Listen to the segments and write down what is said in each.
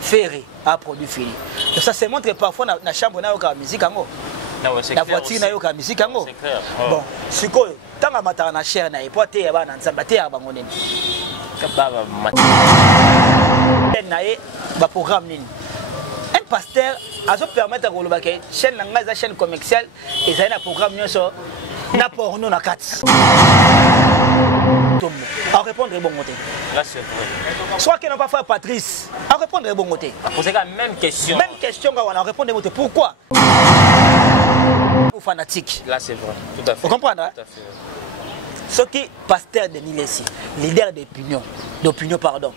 Ferré a produit Philly. Donc ça se montre parfois dans la chambre na yoka musique ango. La voiture na yoka musique ango. Bon, sikoyo tanga matana na cher na epo te ya bana nzamba te ya bango nini. Kababa matana. Nae ba programme nini. Un pasteur a se permettre ko loba ke chaîne nga za chaîne commerciale et ça na programme nyoso na porno na kati. À répondre bon côté. Là c'est vrai. Soit qu'il n'a pas fait Patrice, à répondre bon côté. Poser la même question. Même question on va répondre bon côté. Pourquoi? Ou fanatique. Là c'est vrai. Tout à fait. Vous comprenez? Tout à fait. Ce qui pasteur de Nilesi, leader d'opinion pardon,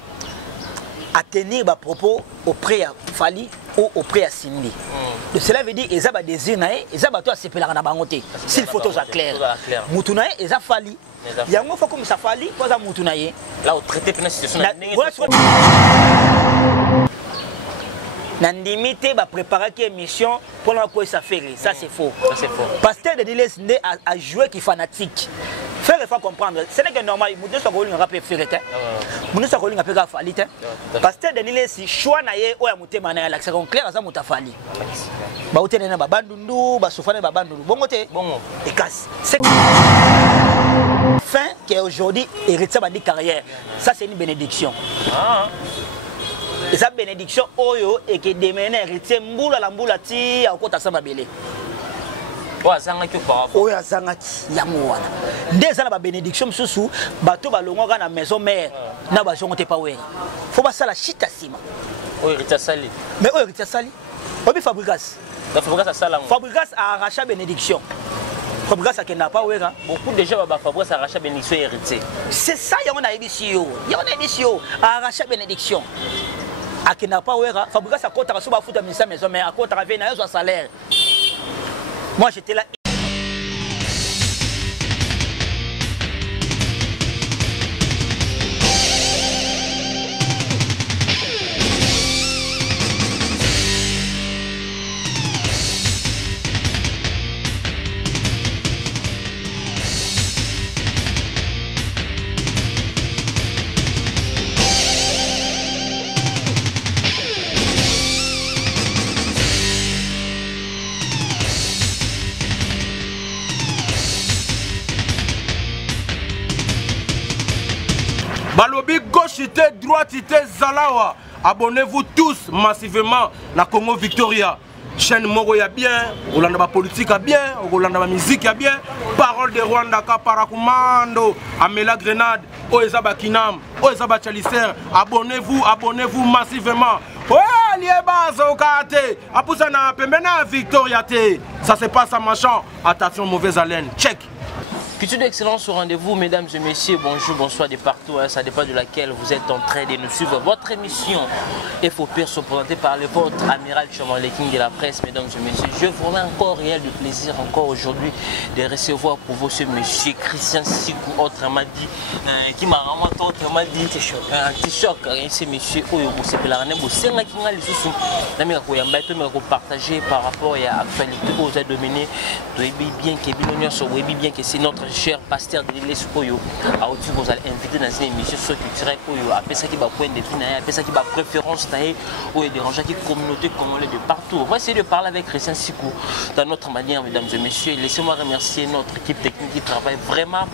à tenir des propos auprès de Fali ou auprès de Sindi. Donc cela veut dire qu'ils ont des désirs, ils ont des séparés dans la bangote. S'il faut tout ça clair. Moutunaye, ils ont Fali. Il y a un fois comme ça Fali, quoi ça Moutunaye. Là au traité de la situation. Nandimité va préparer une émission pour l'emploi ça faire. Ça c'est faux. Ça c'est faux. Pasteur de Nilesi a joué qui fanatique. Faire il faut comprendre. Ce n'est que normal. Nous sommes en rappel faire it. Nous sommes en rappel Fali. Pasteur de Nilesi choix na ye oya mutema na la c'est clair ça mutafali. Ba utene na babandundu, ba sofane babandundu. Bon côté. Bon. Et casse. C'est fin qui est aujourd'hui héritier de carrière. Ça c'est une bénédiction. Et sa bénédiction oyo et que demain héritier mbula la mbula ti akota samba belé. Oui, yango des ana ba bénédiction susu bato balongwa na maison mère na ba jongote pa wera faut ba sala chita sima oui héritier sali mais oui héritier sali obi Fabrigas Fabrigas a arraché bénédiction. Fabrigas a n'a pas wera beaucoup de gens ba Fabrigas a arraché bénédiction héritier. C'est ça yango na ebisio a arraché bénédiction. A n'a pas wera Fabrigas a kota so ba futa misa maison mère a kota rave na yo salaire. Moi j'étais là. Balobi gauchité, droitité, Zalawa. Abonnez-vous tous massivement na Congo Victoria. Chaîne Moro ya bien, Rolanda politique a bien, Rolanda musique a bien. Parole de Rwanda Kaparakumando, Amela Grenade, Oezaba Kinam, Oezaba Chalicer. Abonnez-vous massivement. Ouais, Lieba Zokate, Apusana Pembena Victoria T. Ça se passe à Machan. Attention, mauvaise haleine. Check. Culture d'excellence au rendez-vous, mesdames et messieurs, bonjour, bonsoir de partout, ça dépend de laquelle vous êtes en train de nous suivre. Votre émission FOP sont présentée par le vôtre, Amiral Chaman, le king de la presse, mesdames et messieurs. Je vous remets encore réel du plaisir, encore aujourd'hui, de recevoir pour vous ce monsieur Christian Sikou, autrement dit, qui m'a vraiment autrement dit, un petit choc, ce monsieur, c'est pour la reine, c'est un qui a les sous, partager par rapport à l'actualité aux a dominé, bien que c'est notre cher pasteur de l'Église Oyo, à outil vous allez inviter dans une émission culturelle Oyo, après ça qui va point de vue, après ça qui va préférence ou déranger qui communauté congolaise de partout. On va essayer de parler avec Christian Sikou dans notre manière, mesdames et messieurs. Laissez-moi remercier notre équipe technique qui travaille vraiment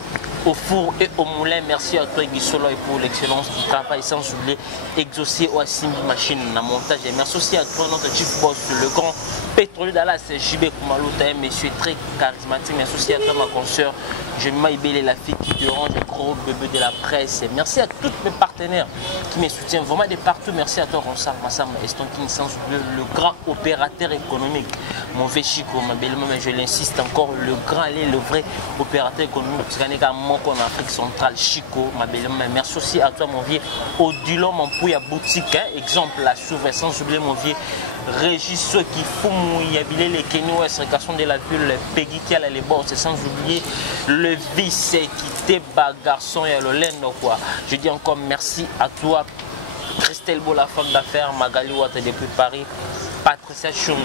au four et au moulin. Merci à toi Guy Solo pour l'excellence du travail sans oublier exaucer au Simbi Machine dans montage. Et merci aussi à toi notre chief boss, le grand pétrolier Dallas, JB Koumalouta, un monsieur très charismatique. Merci aussi à toi ma consoeur. Je m'appelle la fille qui te rend le gros bébé de la presse. Merci à tous mes partenaires qui me soutiennent vraiment de partout. Merci à toi Ronsar Massam Estonkin, sans oublier le grand opérateur économique. Mon vieux Chico, ma belle maman, je l'insiste encore, le grand, le vrai opérateur économique. En Afrique centrale, Chico, ma belle maman. Merci aussi à toi mon vieux Odilon, mon pouille à boutique. Exemple, la souveraine, sans oublier mon vieux Régis qui fout yabilé les Kenyans, explication de la ville, Peggy qui a les bords, sans oublier le vice qui t'est garçon et le laine quoi. Je dis encore merci à toi, Christelle Beau, la femme d'affaires, Magali Ouattara depuis Paris, Patricia Choum,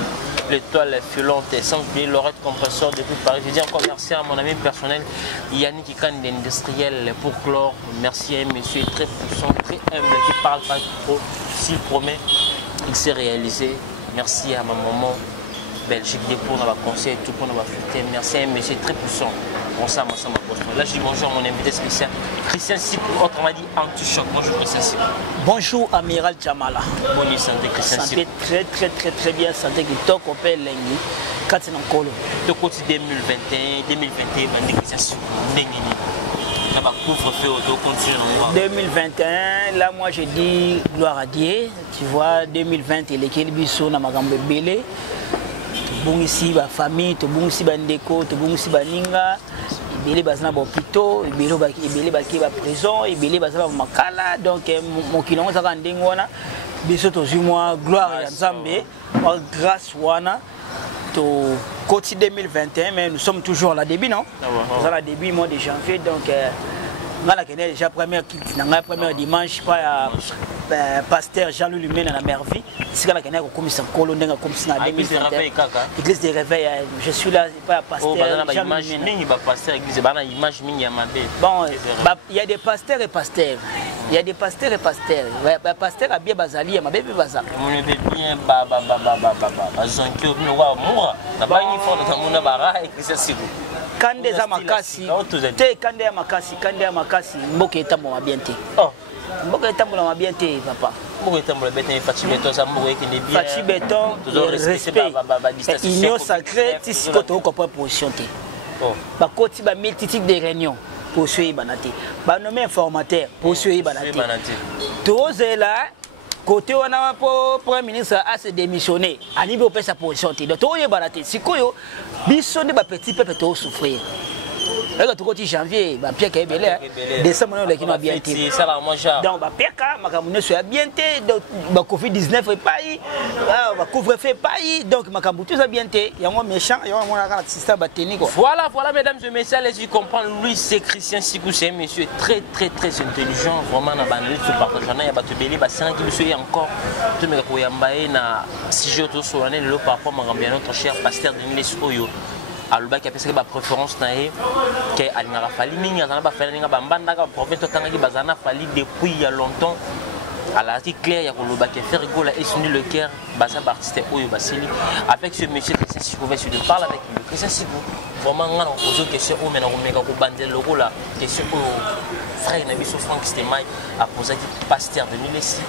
l'étoile filante, sans oublier Laurette Compresseur depuis Paris. Je dis encore merci à mon ami personnel Yannick Ikan d'industriel pour clore. Merci à un monsieur très puissant, très humble qui parle pas trop, s'il promet. il s'est réalisé. Merci à ma maman Belgique pour nos conseils, tout pour nos soutien. Merci à un monsieur très puissant. Bon ça, moi, ça m'a posé. Là, je dis bonjour à mon invité spécial, Christian Sipou, autrement dit Anti-Choc. Bonjour Christian Sipou. Bonjour Amiral Chamala. Bonne santé Christian Sipou. Santé très bien, santé qui toque au père Lengi. Katina Kolo. De côté 2021, 2021, Christian Sipou. Là, bah, couvre-feu, auto continue. 2021, là, moi, je dis gloire à Dieu. Tu vois, 2020, il est qu'il biso na magambe belé. Bon ici, ma famille, tout bon ici, bandeko, tout bon ici, baninga. Ibele bazana ba hôpital, ibele baki ba prison, ibele bazana ba makala. Donc, mon kilongo ça ndenge wana. Biso to moi gloire ya Nzambe, grâce wana. To côté 2021, mais nous sommes toujours à la début, non? Nous sommes à la début mois de janvier, donc on a déjà première dimanche pas pasteur Jean-Louis Lumé dans la Mervie. C'est quand on a commencé à colonner comme ça en 2021. Église de réveil, je suis là pas pasteur Jean-Louis Lumé. Bon, il y a des pasteurs et pasteurs. Il y a des pasteurs et pasteurs. Les pasteurs a bien basali, ma bébé bazar. On est bien Kande za makasi, te kande ya makasi, mboka etambo mabiente. Mboka etambo la mabiente, papa. Mboka etambo la béton, fachi béton, ça mboka ekende bien. Fachi béton, respect. Union sacrée, tisi koto ko pas position te. Ba koti ba multitude de réunions pour suivre banate. Ba nommé informateur pour suivre banate. Tozela côté wana pour premier ministre a se démissionné ani be opesa position te donc toye banate sikoyo biso de ba petit peuple to souffrir là to côté janvier ba Pierre Kaibele décembre on lekino bien te donc ba peka makamune so bien te donc ba Covid-19 pas ba couvre-feu pas donc makambu tout ça bien te yango méchant yango mona ka système ba technique. Voilà mesdames et messieurs, les yeux comprendre lui c'est Christian Sipou, c'est un monsieur très intelligent vraiment na bandi to partageant ya ba to beli ba sang qui monsieur encore to me ko yambaye na sujet to solane le par rapport à notre cher pasteur Denis Oyo. Aluba qui a fait préférence nae que alingara fali mingi azana ba fali ninga bambanda ka prophète tangaki bazana fali depuis il y a longtemps à l'article clair ya koloba qui fait rigola et sonner le cœur basa artiste Oyo Basili avec ce monsieur Christian Sipou je de parler avec lui Christian Sipou vraiment on a posé question au mena ko meka ko bandel loko la question au frère na biso Frank Stemai a posé pasteur de Nilesi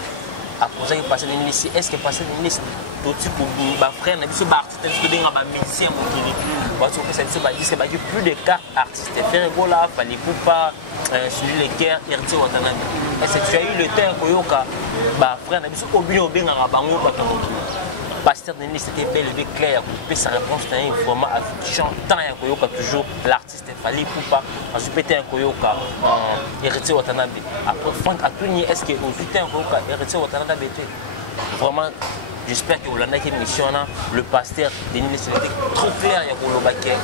a posé pasteur de Nilesi est-ce que pasteur de Nilesi tout type ba frère na biso ba artiste que denga ba musicien mokili parce que ça ba dit c'est ba plus de cartes artistes faire gola fallait pas sur les guerres RT Watanabe est-ce que tu as eu le temps koyoka ba frère na biso obino benga bango ba kamokili pasteur Denis c'était bel et clair pour sa réponse dans un format chantant ya koyoka toujours l'artiste fallait pas parce que peut-être koyoka RT Watanabe après Frank Atuni est-ce que au putain koyoka RT Watanabe vraiment. J'espère que vous l'avez émission le pasteur Denis était trop clair pour le baquet.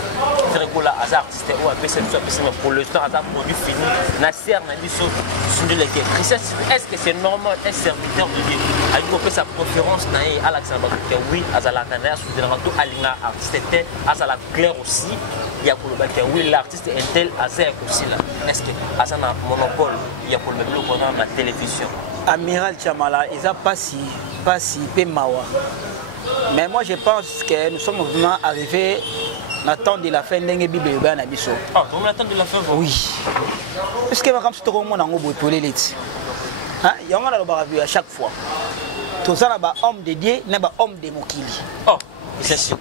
Faire que la artiste ou un pour le temps hasard produit fini. Nasser n'a dit sur le quai. Est-ce que c'est normal un serviteur de Dieu a dit sa préférence à l'Alexandre oui à la canard sous tout Alina artiste à la claire aussi il y a pour le baquet oui l'artiste est tel à aussi là. Est-ce que à ça un monopole il y a pour le bloc pendant la télévision. Amiral Chamala, ils n'ont pas si mawa. Mais moi je pense que nous sommes vraiment arrivés à l'attente de la fin de la Bible. Ah, vous l'attente de la fin? Oui. Parce que comme c'est tout le monde en haut pour l'élite. Il y a un à chaque fois. Tout ça, il y a un homme de Dieu, il y a un homme de Mokili. Oh, c'est sûr.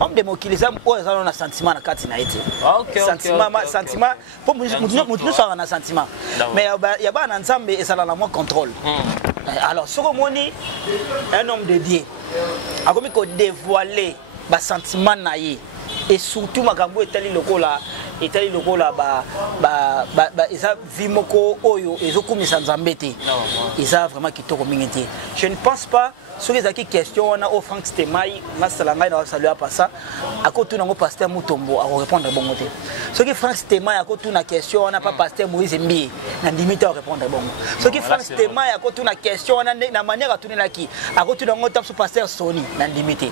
Homme de Mokili, ça a un sentiment dans la été. Sentiment, pour nous, nous sommes un sentiment. Mais il y a un ensemble et ça a moins contrôle. Alors, ce qu'on dit, un homme de Dieu, a comme dévoiler le sentiment naïe et surtout makambo etali lokola eza vimoko oyo ezokumisa Nzambe te eza vraiment kitoko mingi te. Je ne pense pas sur les acquis questions on a au Frank Stemai na salanga na saluer pas ça à côté nango pasteur Mutombo à répondre bon côté. Ce qui Frank Stemai à côté na question on a pas pasteur Moïse Mbi na limite à répondre bon. Ce qui Frank Stemai à côté na question on a na manière à tourner là qui à côté nango tape sur pasteur Sony na limite.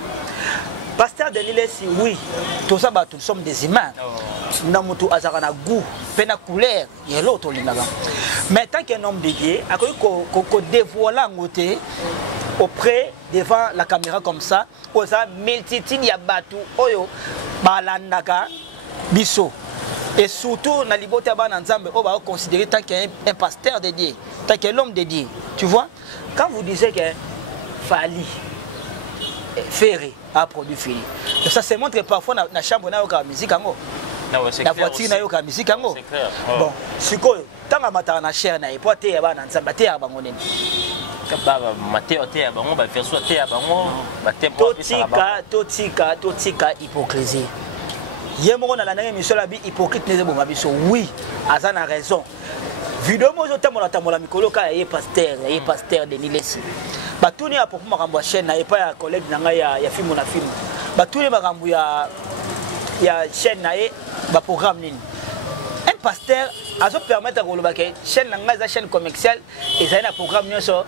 Pasteur Denis, oui, tout ça, nous sommes des humains. Nous avons un goût, une couleur, et l'autre. Mais tant qu'un homme de Dieu, il dévoile auprès devant la caméra comme ça aux multitude ya batu oyo balandaka biso et surtout na libota bana nzambe o ba considérer tant qu'un pasteur de Dieu, tant qu'un homme de Dieu. Tu vois, quand vous disiez que Fali Ferré a produit Fili, ça se montre parfois na chambre na yoka musique ango. La voiture na yoka musique ango. Bon, sikoyo tanga mata na cher na epo te ya bana nzambe te ya bango nini. Baba Mateo te ya bango ba verso te ya bango ba tempo totika hypocrisie. Yemoko na la émission la bi hypocrite ne bon biso oui, azana raison. Vidéo mozo tamola tamola mikolo ka ye pasteur de Nilesi. Batuni a pour makambo chaîne na epa ya collègue nanga ya film na film. Batuni makambo ya chaîne na e ba programme nini. Un pasteur azo permettre ko loba ke chaîne nanga za chaîne commerciale et za na programme nyoso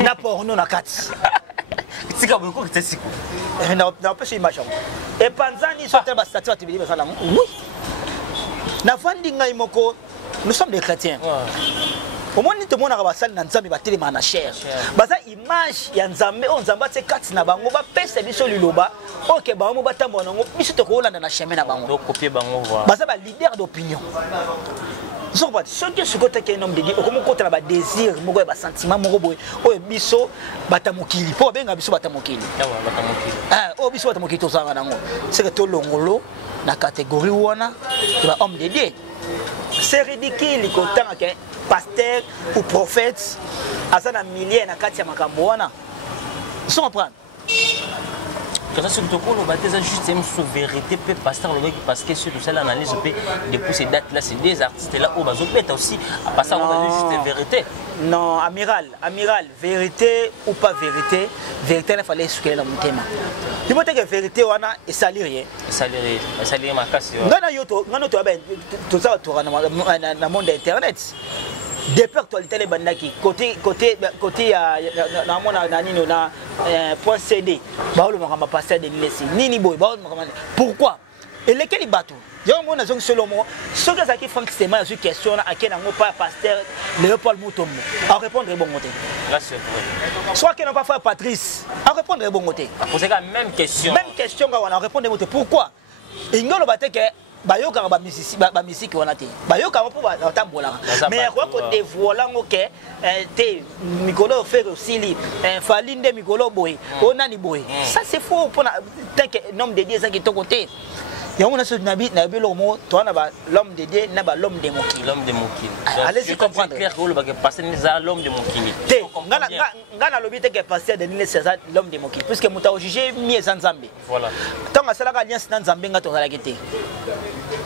na porno na kati. Sika beaucoup que c'est siko. Na pas sur image. Et panzani sur telle statue tu dis ça oui. Na fandi ngai moko nous sommes des chrétiens. Au moins tout le monde a basal na nzambe ba telema na cher. Baza image ya nzambe on nzamba te kati na bango ba pesa biso liloba. OK ba mo batambo na ngo biso to ko landa na chemin na bango. Donc copier bango voilà. Baza ba leader d'opinion. Ce qui est ce côté qui est un homme de Dieu, comme on a des désirs, des sentiments, des biso, batamokili. Pour bien biso batamokili. Oh biso batamokili to sanga nango. C'est que to longolo na catégorie wana, homme de Dieu. C'est ridicule quand un pasteur ou prophète a ça na milliers na kati ya makambo wana. Vous comprenez? Quand ça c'est juste une vérité peut pasteur le parce que sur cette analyse depuis ces dates là c'est des artistes là au bazo peut aussi à passer à juste une vérité. Non, amiral, vérité ou pas vérité, vérité il fallait essuyer dans mon thème. Tu vois que vérité wana et salir rien. Salir ma casse. Ngana yoto ben tout ça tu dans monde internet. Depuis actualité les bandaki côté na mona na nino na point CD ba le makamba pasteur de Nilesi nini boy ba pourquoi et lesquels bateau yo mona zong solomo ce que ça qui Frank Sema sur question à quel nango pas pasteur Léopold Mutombo à répondre bon côté là c'est vrai soit que non pas frère Patrice à répondre bon côté poser la même question quand on a répondre bon côté pourquoi ingolo bateke bayoka ba musique wana te bayoka po ba tambola mais quoi ko dévoiler ngoke te mikolo faire aussi li falinde mikolo boy onani boy ça c'est faux pour tant que nom de Dieu ça qui ton côté on a ce nabi na belo mo to na ba l'homme de Dieu na ba l'homme de Mokili allez-y comprendre clair que le pasteur ni za l'homme de Mokili ngana lobi te que pasteur de Nilesi ça l'homme de Mokili puisque muta juger mieux sans Nzambe voilà tant que ça la alliance na Nzambe ngato za la kete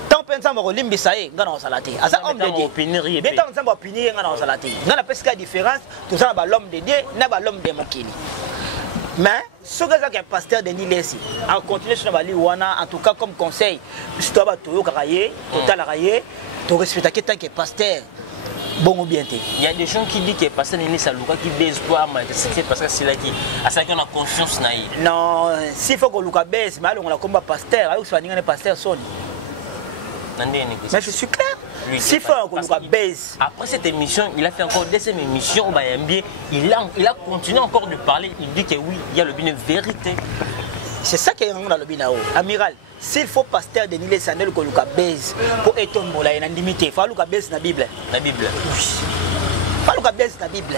tant pensa mo limbisa ye ngana osala te asa homme de Dieu mais tant Nzambe opinier ngana osala te ngana parce que différence tout ça ba l'homme de Dieu na ba l'homme de Mokili. Mais ce que c'est pasteur de Nilesi, en continuer sur la wana, en tout cas comme conseil, si tu as tout karaye, total karaye, tu respectes tant que pasteur. Bon ou bien. Il y a des gens qui disent que pasteur Nilesi a qui baise pas mais c'est parce que c'est là qui à ça qu'on a conscience naïe. Non, s'il faut que Luka baise, mais on a comme pasteur, avec ce que pasteur sonne. Mais je suis clair. S'il faut que Luka baise. Après cette émission, il a fait encore deuxième émission au Bayambi. Il a continué encore de parler. Il dit que oui, il y a le bien une vérité. C'est ça qu'il y a dans le binao. Amiral, s'il faut pasteur de Nilesi Sandel que Luka baise pour être un bola, il y a une limite. Il faut Luka baise dans la Bible. La Bible. Oui. Il faut Luka baise dans la Bible.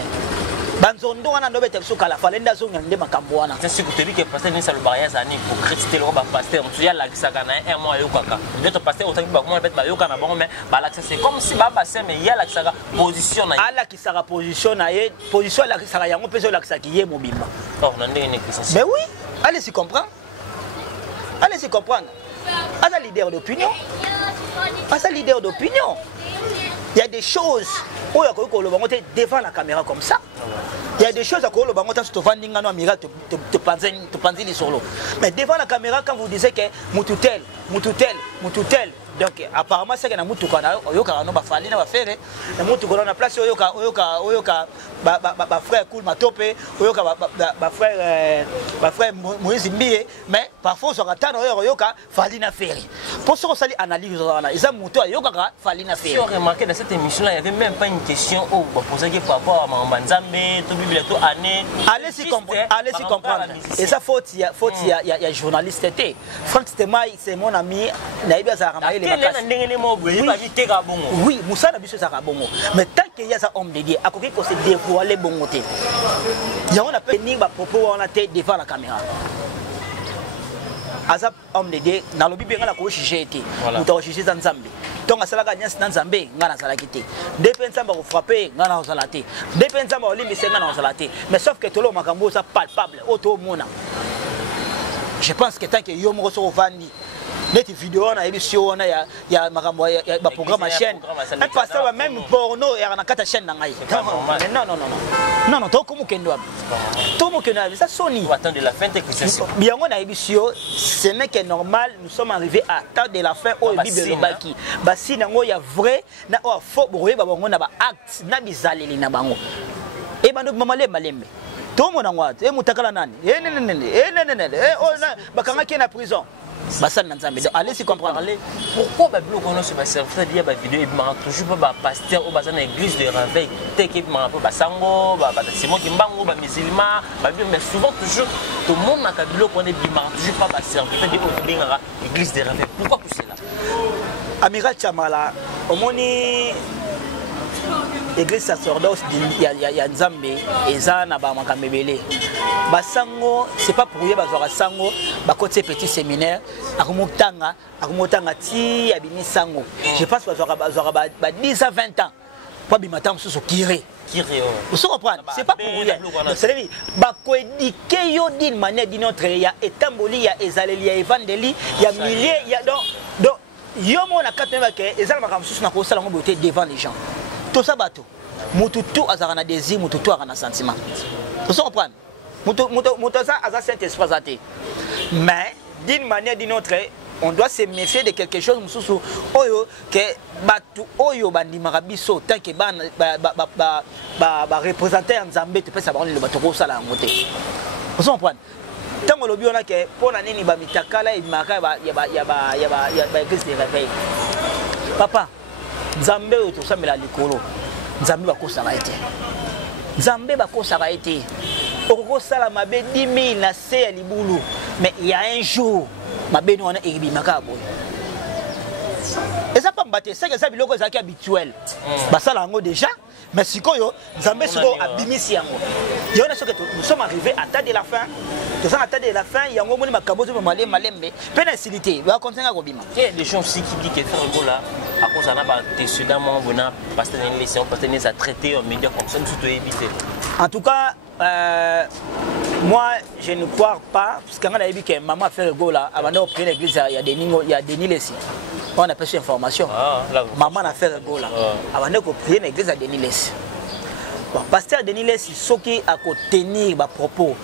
Banzondo wana ndobe tekso kala falenda zo ngande makambo wana. C'est sûr que tu dis que pasteur Nilesi le mariage ani pour créditer le pasteur. Tu y a la kisaka na un mois yo kaka. D'autres pasteurs autant que ba comment mettre ba yo kana bon mais ba la c'est comme si ba pasteur mais il y a la kisaka position na. Ala kisaka position na ye, position la kisaka yango peso la kisaka ye mobimba. Oh nande une question. Mais oui, allez-y comprendre. Allez-y comprendre. Asa leader d'opinion. Asa leader d'opinion. Il y a des choses où il y a devant la caméra comme ça. Il y a des choses à quoi le bango te vending ngano amiral te panzi les solo. Mais devant la caméra quand vous disiez que mututel donc apparemment c'est que na mutuka na yoka no ba fali na ba faire na mutuka na place oyoka ba frère cool matope oyoka ba frère Moïse Mbie mais parfois so katano oyoka fali na faire. pour ce qu'on s'allie analyse ils ont monté à yoga falina fait. Si on remarquait dans cette émission là, il n'y avait même pas une question où on posait par rapport à Mambanzambe, tout bible tout année. Allez-y comprendre. Et ça faut il y a journaliste était. Franck c'est mon ami, Naïba Zaramaï les vacances. Oui, Moussa n'a biso Zarabongo. Mais tant qu'il y a ça homme dédié, à côté qu'on se dévoiler bon côté. Il y a on appelle ni ba propos on a tête devant la caméra. Azap homme dédié dans le bible ngala ko chiché été. Muto chiché dans Nzambe. Donc à salaka nyas dans Nzambe ngana salakité. Depuis Nzamba ko frapper ngana salate. Depuis Nzamba olimbi c'est ngana salate. Mais sauf que tolo makambo ça palpable auto mona. Je pense que tant que yo mo so vandi net vidéo na émission on ya makambo ya programme chaîne. Et pas ça même porno ya na kata chaîne na ngai. Non, to comme kendo. To mo kendo ça Sony. On attend de la fin de l'émission. Bien on a émission, ce n'est que normal, nous sommes arrivés à temps de la fin au bible baki. Basi nango ya vrai na o faux boye ba bango na ba acte na bizaleli na bango. E bando mamale malembe. To mo na ngwate e mutakala nani? Bakanga ki na prison. Allez-y comprendre. Pourquoi Babylone connaît ce serviteur dit la vidéo il m'a toujours pas pasteur au bazar dans l'église de Raveil tel qu'il m'a pas sango c'est moi qui mbango musulman mais souvent toujours tout le monde na Babylone connaît bima toujours pas serviteur dit au bingara église de Raveil. Pourquoi tout cela? Amiral Chamala omoni église sacerdoce ya Nzambe eza na ba makamebele basango c'est pas pour yeba zwa sango ba côté petit séminaire akumotanga ti abini sango je pense bazwa ba 10 à 20 ans pas bimatam sous kiré vous comprenez c'est pas pour rien donc c'est dire ba ko éduquer yo d'une manière d'une autre ya etamboli ya ezaleli ya evangeli ya milliers ya donc yo mona katema ke ezala makambo sous na ko sala ngo beauté devant les gens. Tout ça bateau. Mututu azarana désir, mututu azarana sentiment. Vous comprenez? Mututu ça azar Saint-Esprit até. Mais d'une manière d'une autre, on doit se méfier de quelque chose mususu oyo que batu oyo bandimaka biso tant que ba représenter Nzambe te pesa ba le bato ko sala ngote. Vous comprenez? Tant que lobi on a que pour la nini ba mitakala et maka ya église de Réveil. Papa Nzambe oyo tosambela likolo Nzambe bakosala ete Nzambe bakosala ete okosala mabe 10 000 na se ya libulu mais il y a un jour mabe no na ebimaka boy eza pas mbaté c'est que ça biloko ezaki habituel basala yango déjà mais sikoyo Nzambe siko abimisi yango yo na soki nous sommes arrivés à temps de la fin tout ça à temps de la fin yango moni makambo zo malembe pe na facilité va continuer à kobima et les gens aussi qui dit que faire un là à cause d'un antécédent venant parce que les laissés on peut tenir à traiter en média comme ça nous surtout éviter. En tout cas moi je ne crois pas parce que quand on a dit que maman a fait le go là avant de prendre l'église il y a Denis Lessi on a pas cette information maman a fait le go là avant de prendre l'église à Denis Lessi bon pasteur Denis Lessi ce qui a tenir ba propos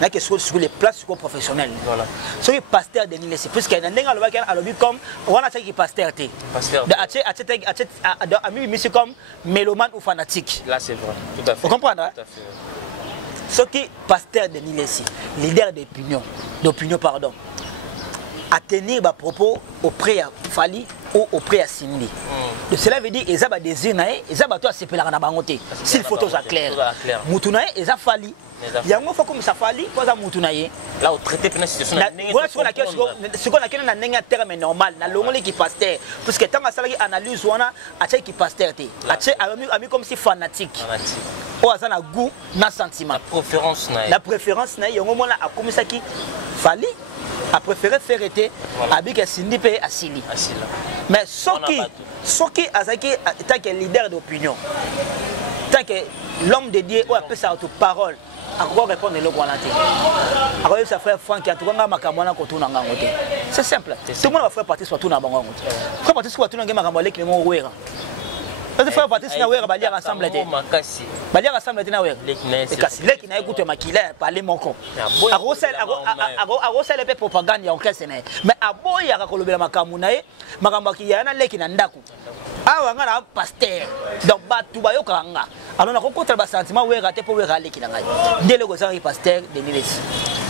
là que sur les places professionnelles voilà ce qui pasteur Denis Lessi puisque il y a un lobby comme on a qui pasteur té pasteur de ami monsieur comme mélomane ou fanatique là c'est vrai tout à fait vous comprenez tout à fait ce qui pasteur Denis Lessi leader d'opinion pardon à tenir des propos auprès à Fali ou auprès à Cindy. Donc cela veut dire qu'ils ont des désir, ils ont à se péler na bangote. Si les photos sont claires, Moutunaye ils ont Fali. Il y a un fois comme ça Fali, quoi ça Moutunaye. Là au traité de la situation. Voilà ce qu'on a qu'un n'enga terme normal, na l'ongole qui pasteur, parce que tant que ça analyse on a acheté qui pasteur té, acheté ami comme si fanatique. Ou à ça na goût, na sentiment. La préférence na, il y a un moment là à comme ça qui Fali. A préféré faire été avec Cindy P à Sili. Mais ce qui tant que leader d'opinion, tant que l'homme de Dieu ou appelle ça auto-parole, à quoi répondre le grand latin. Alors ça frère Franck qui a tout gagné makamona ko tuna ngangote. C'est simple. Tout le monde va faire partie soit tout na bango. Faire partie soit tout na makamona qui mo wera. Parce que faire partie na wera balia ensemble té. Balia ensemble té na wera. Kasi leki na écoute makila parler mon con. Arosel le propagande ya okese na. Mais aboya ka kolobela makamuna e makamba ki yana leki na ndaku. Awa nga na pasteur. Donc batu bayoka nga. Alors na ko contre ba sentiment wera té po wera leki na ngai. Ndele ko sa pasteur Denis Lessi.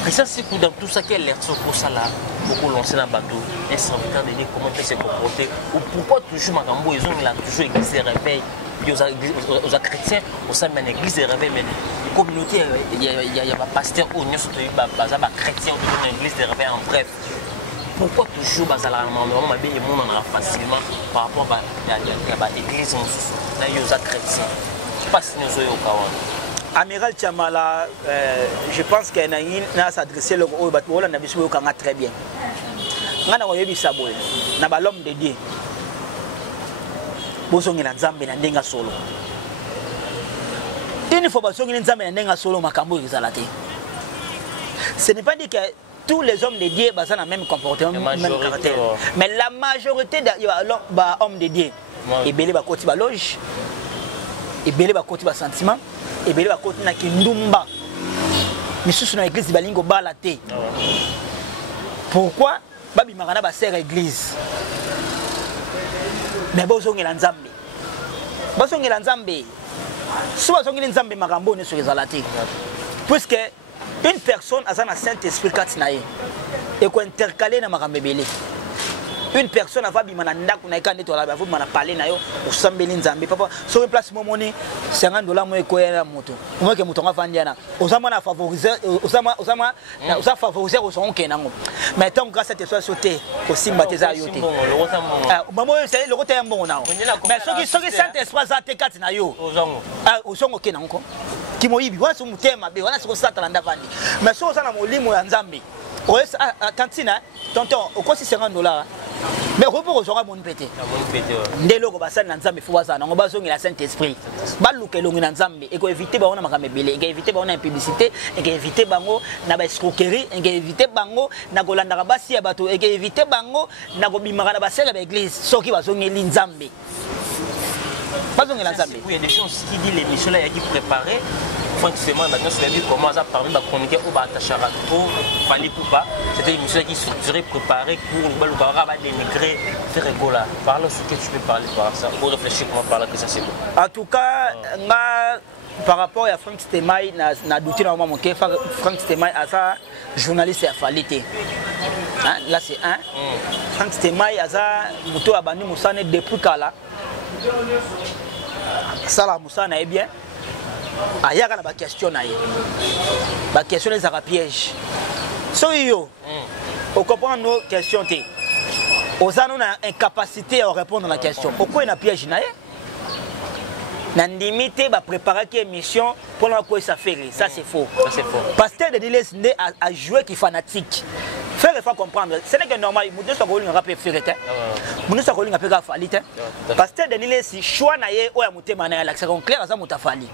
Christian Sikou, dans tout ça, quelle est pour ça là, beaucoup lancé dans le bateau, un serviteur de Dieu, comment il peut se comporter, ou pourquoi toujours Magambo, ils ont toujours l'église de réveil, puis aux chrétiens, au sein de l'église de réveil, mais les communautés, il y a un pasteur, il y a un chrétien, il y a une église de réveil, en bref. Pourquoi toujours facilement par rapport à l'église, il y a un chrétien, pas si nous sommes au Kawan. Amiral Tchamala, je pense qu'il a s'adressé le rôle de très bien. Nous avons eu l'homme de Dieu. Nous avons eu solo. Il faut que nous ayons solo. Ce n'est pas dit que tous les hommes de Dieu ont le même comportement, le même caractère. Mais la majorité des hommes de Dieu, ils ont côté de loge, ils ont côté de sentiment. Et bien, il y a Kindumba. Mais si dans l'église, il y a une pourquoi il y a une église? Mais il y a un Nzambe. Il y a un Nzambe. Si il y a un Nzambe, il y a un puisque une personne a un Saint-Esprit et qu'on intercalé dans le une personne va bien mananda kuna ikande to la ba mana parler na yo osambeli nzambe papa so place mo moni $50 mo ekoyela moto mo ke moto ngafandiana osama na favoriser osama favoriser son kenango mais tant grâce à cette soit sauté au simba teza yote maman c'est le côté mbongo nao mais ceux qui sentent espoir za te kati na yo osongo kenango kimoyibi wasu mutema be wana siko sata landa vandi mais so sana molimo ya nzambe oes tantina tonton okosi $50 mais repos aux aura mon pété. Dès lors, bassan n'ensemble faut voir ça. On va zonner la Saint-Esprit. Balouke longue n'ensemble et éviter bango na makamebele, et éviter bango na publicité, et éviter bango na ba escroquerie, et éviter bango na golanda rabasi ya bato, et éviter bango na go bimara na basela ba église. Soki va zonner l'inzambe. Pas zonner l'ensemble. Oui, il y a des choses qui disent l'émission là, il y a qui préparer. Franchement, maintenant, je vais comment ça parmi ma chronique au Batachara trop fallait ou pas. C'était une émission qui est structurée, préparée pour le Balouara, dénigrer, faire rigoler. Parle ce que tu peux parler par ça, pour réfléchir comment parler que ça c'est bon. En tout cas, par rapport à Franck Stemay, na douté dans mon cœur, Franck Stemay a ça journaliste à falité. Là c'est un. Franck Stemay a ça moto abandonné Moussane depuis Kala. Ça la Moussane est bien. Il y a une question. La question est un piège. Si on comprend nos questions, on a une incapacité à répondre à la question. Pourquoi il y a un piège? On a limité à préparer une mission pour la quoi ça fait. Ça c'est faux. Pasteur de Niles a joué qui est fanatique. Faire il faut comprendre. Ce n'est que normal. Nous sommes un rappel ferretin. Nous sommes un rappel falite. Pasteur de Niles choix naie ou à monter mané l'accès clair à ça mutafali.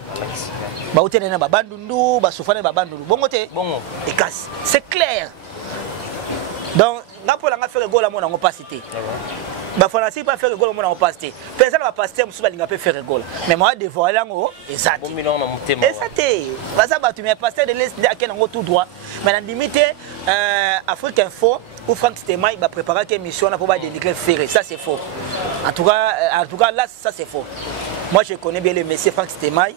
Ba utene na babandundu, ba sofane babandundu. Bon côté. Bon. Et casse. C'est clair. Donc, pour la faire le goal à mon opacité. Bah fanatique pas faire le goal à mon opacité. Personne va passer musu balinga peut faire le goal. Mais moi dévoiler lango exact. Bon million na mutema. Exact. Baza ba tu me passer de l'est à quel tout droit. Mais la limite Afrique Info ou Franck Stemay va préparer une mission pour pas dénigrer ferré. Ça c'est faux. En tout cas là ça c'est faux. Moi je connais bien le monsieur Franck Stemay.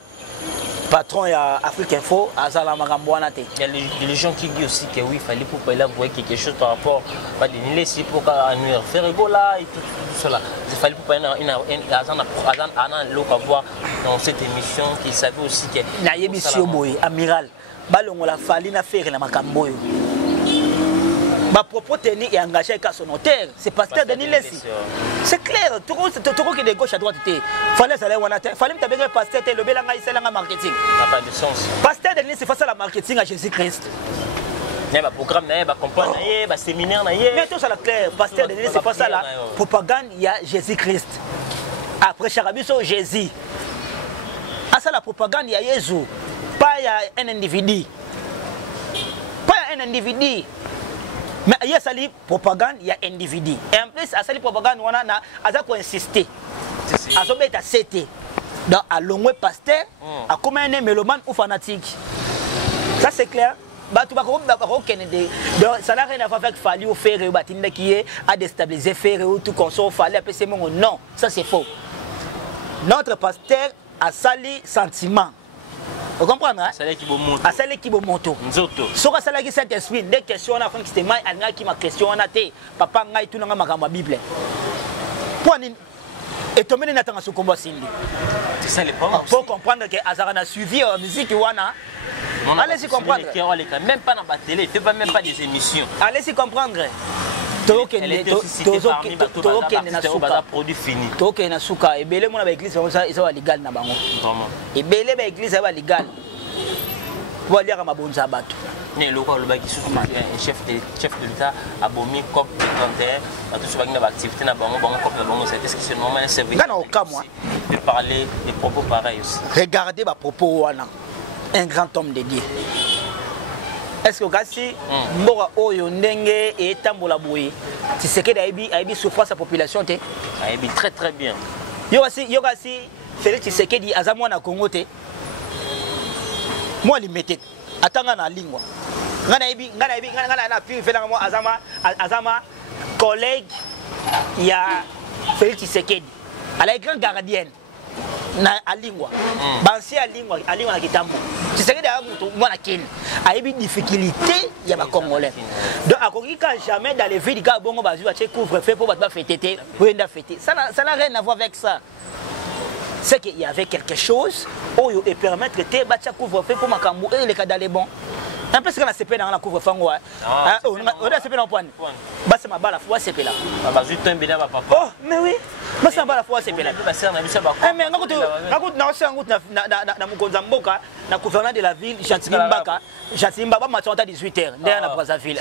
Patron à Afrique Info, à Zala Magamboana. Il y a les gens qui disent aussi que oui, il fallait pour pas voir quelque chose par rapport à des laisser pour faire rigola et tout cela. Il fallait pour pas voir dans cette émission qui savait aussi que. Naïe Bissio Boy, amiral, balon la falli na faire la Magamboyo. Ma propre tenue est engagé avec son notaire, c'est pasteur de Niles. C'est clair, tout le monde qui est de gauche à droite. Il fallait que pasteur le belanga c'est la marketing. Ça n'a pas de sens. Pasteur de Niles c'est face à la marketing à Jésus-Christ. Il y a un programme, il y a un campagne, il y a un séminaire. Mais tout ça là clair, pasteur de Niles c'est face à la propagande, il y a Jésus-Christ. Après Charabiso Jésus. À ça la propagande, il y a Jésus. Pas il y a un individu. Pas un individu. Mais il y a sali propagande, il y a individu. Et en plus, à sali propagande, on a insisté. À ce moment-là, c'était dans à l'ongwe pasteur, à comme un mélomane ou fanatique. Ça c'est clair. Tu vas donc ça n'a rien à voir avec Fali ou faire qui est à déstabiliser faire ou tout qu'on s'en fallait appeler ces mots. Non, ça c'est faux. Notre pasteur a sali sentiment. Vous comprenez? Asale qui bomoto. Asale qui bomoto. Nzoto. Soka sala qui cet esprit des questions on a fait c'était mai anga qui ma question on a té papa ngai tout nga makamba Bible. Pour ni et tomber na tanga so combat sindi. C'est ça les parents. Pour comprendre que Azara a suivi musique wana. Allez-y comprendre. Même pas dans la télé, fait pas même pas des émissions. Allez-y comprendre. Elle était aussi citée parmi les produits finis. Toke na suka ebele mona ba église ça est légal na bango. Vraiment. Ebele ba église ça légal. Pour lire ma bonza bato. Ne loko le baki sous chef de l'État a bomi COP 31 tout ce qui na activité na bango COP na bango c'est ce normal c'est vrai. Dans aucun mois de parler des propos pareils aussi. Regardez ba propos wana. Un grand homme de Dieu. Est-ce que kasi mbora oyo ndenge et tambola boye tu sais que aibi souffrance sa population te aibi très bien yo kasi Félix Tshisekedi azamwa na Congo te moi limité atanga na lingwa ngana na pi fela mo azama collègue ya Félix Tshisekedi ala grand gardienne na alingwa bansi alingwa na kitambo Tshisekedi a mutu mwana kin aibi difficulté ya ba congolais donc akoki ka jamais dans les villes ka bongo bazu ba couvre-feu pour ba fêter wenda fêter ça n'a rien à voir avec ça c'est qu'il y avait quelque chose oyo et permettre te ba couvre-feu pour makambo et les cas d'aller bon un peu ce qu'on a CP dans la couvre-feu ngwa on a CP dans point ba c'est ma bala fois CP là bazu tombela ba papa oh mais oui ba c'est ma bala fois CP là ba sert na biso ba mais ngakutu na osa ngutu na mukonza mboka na gouverneur de la ville Jatimba ba matata 18h derrière la Brazzaville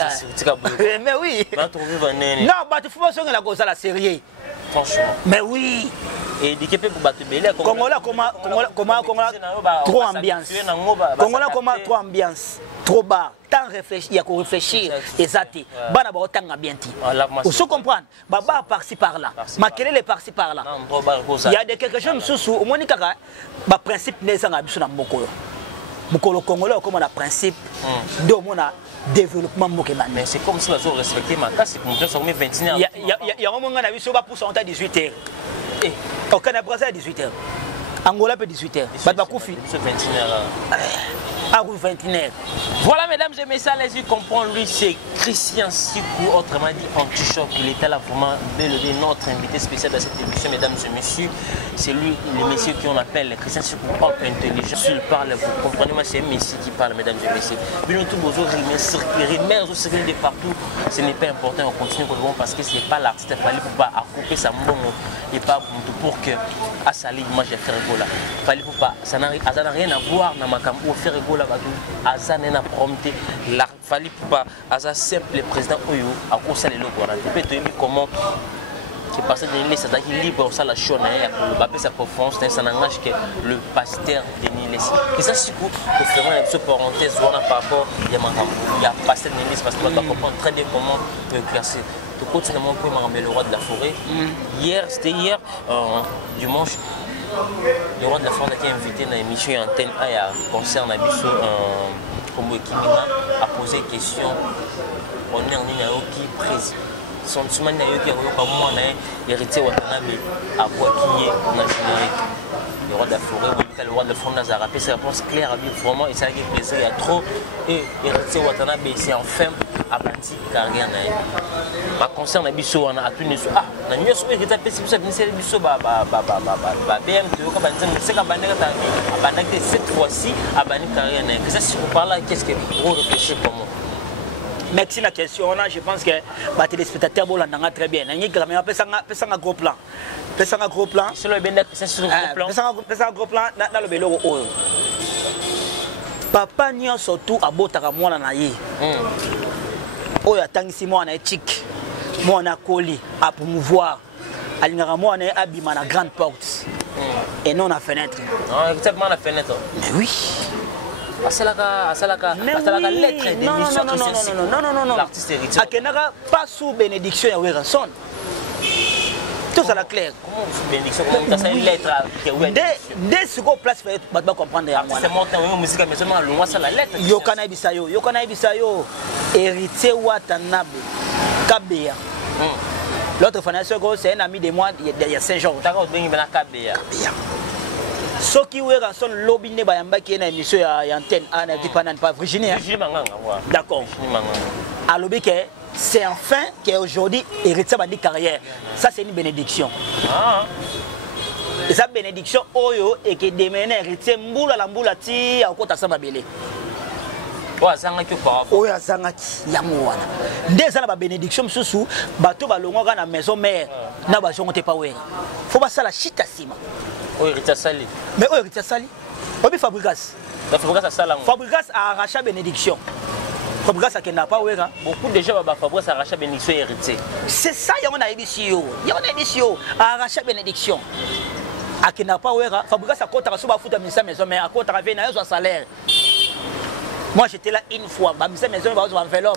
mais oui va trouver vanene non ba tu faut pas la cause la série franchement mais oui et dikepé pour battre belé Congolais comment trop ambiance Congolais comment trop ambiance trop bas tant réfléchir il y a qu'on réfléchir exact bana ba otanga bien ti on se comprendre baba par-ci par-là makele les par-ci par-là il y a quelque chose sous au moins kaka ba principe nezanga biso na mboko mukolo Congolais comme on a principe de mona développement mokeba mais c'est comme si bazo respecter ma casse c'est comme ça on met 21h il y a un moment na biso ba pousse à 18h et au Canada Brazza à 18h Angola peut 18h ba koufi 21h à 21h. Voilà mesdames et messieurs, les yeux comprennent, lui c'est Christian Sikou, autrement dit Anti-Choc. Il était là vraiment bel et notre invité spécial dans cette émission, mesdames et messieurs. C'est lui, le monsieur qu'on appelle Christian Sikou, homme intelligent. S'il parle, vous comprenez, moi c'est un messie qui parle, mesdames et messieurs. Mais nous tous vos autres rumeurs circulent de partout. Ce n'est pas important, on continue parce que ce n'est pas l'artiste, il fallait pas couper sa mbongo et pas pour que à salir moi j'ai fait rigola. Il fallait pas, ça n'a rien à voir dans ma cam ou faire rigola. Azana na prompté la fallait pas Aza simple président Oyo à cause les locaux on peut comment qui passe dans les c'est qui libre ça la chona ya pour baper sa confiance ça n'engage que le pasteur Denis Lessi et ça c'est pour faire une petite parenthèse on a par rapport il y a pasteur Denis Lessi parce que on doit comprendre très bien comment classer tout continuellement pour le roi de la forêt hier c'était hier dimanche. Le roi de la France a été invité dans l'émission Antenne A concerne Abisso Kombo Kimina a posé une question. On est en qui président. Son chemin n'a eu qui a moi hérité Watanabe à quoi qui est dans le générique. Le roi de la forêt, le roi de la forêt n'a pas rappelé sa réponse claire à lui vraiment et ça a été plaisir. Il y a trop et hérité Watanabe c'est enfin à bâtir carrière. Ma concerne Abisso on a tout ne ah na nyos ko kita pesi bisa binse biso ba BM to ka banze c'est ka baneka ta abanaka cette fois-ci abani carrière na que ça si on parle qu'est-ce que vous réfléchissez comment merci la question là je pense que ba téléspectateur bolanda très bien ngi quand même pesa un gros plan sur le ben c'est sur le gros plan pesa un gros plan dans le belo oyo papa nyo surtout abotaka mwana na ye oyo atangisi mwana éthique mwana koli à promouvoir alingaka mwana abima na grande porte et non la fenêtre non exactement la fenêtre mais oui asalaka lettre d'émission non l'artiste héritier akenaka pas sous bénédiction ya Werrason tout ça la clair comment sous bénédiction comment ça une lettre dès ce qu'on place va comprendre ya mwana c'est monté en musique mais seulement longwa ça la lettre yokana bisayo héritier Watanabe Kabea L'autre fanatique c'est un ami de moi il y a 5 jours. D'accord, bien Kabea. Ce qui est en son lobby ne bayamba qui est une émission à antenne à n'intipana pas Virginie. D'accord. À lobby que c'est enfin qu'aujourd'hui héritier de carrière. Ça c'est une bénédiction. Et sa bénédiction oyo et que demain héritier mboula la mboula ti à côté ça mabélé. Oya zangaki yango wana. Ndeza na ba bénédiction msusu bato balongoka na maison mère na ba jongote pa wera. Faut pas ça la chita sima. Oui, Rita Sali. Mais oui, Rita Sali. Obi Fabregas. Fabregas a Salam. Fabregas a arraché bénédiction. Fabregas a kena pas wera. Beaucoup de gens Fabregas a arraché bénédiction et hérité. C'est ça on a édition. Y a édition a arraché bénédiction. A kena pas wera. Fabregas a kota so ba futa misa maison mais a kota revient na yo salaire. Moi j'étais là une fois, ba misa maison ba enveloppe.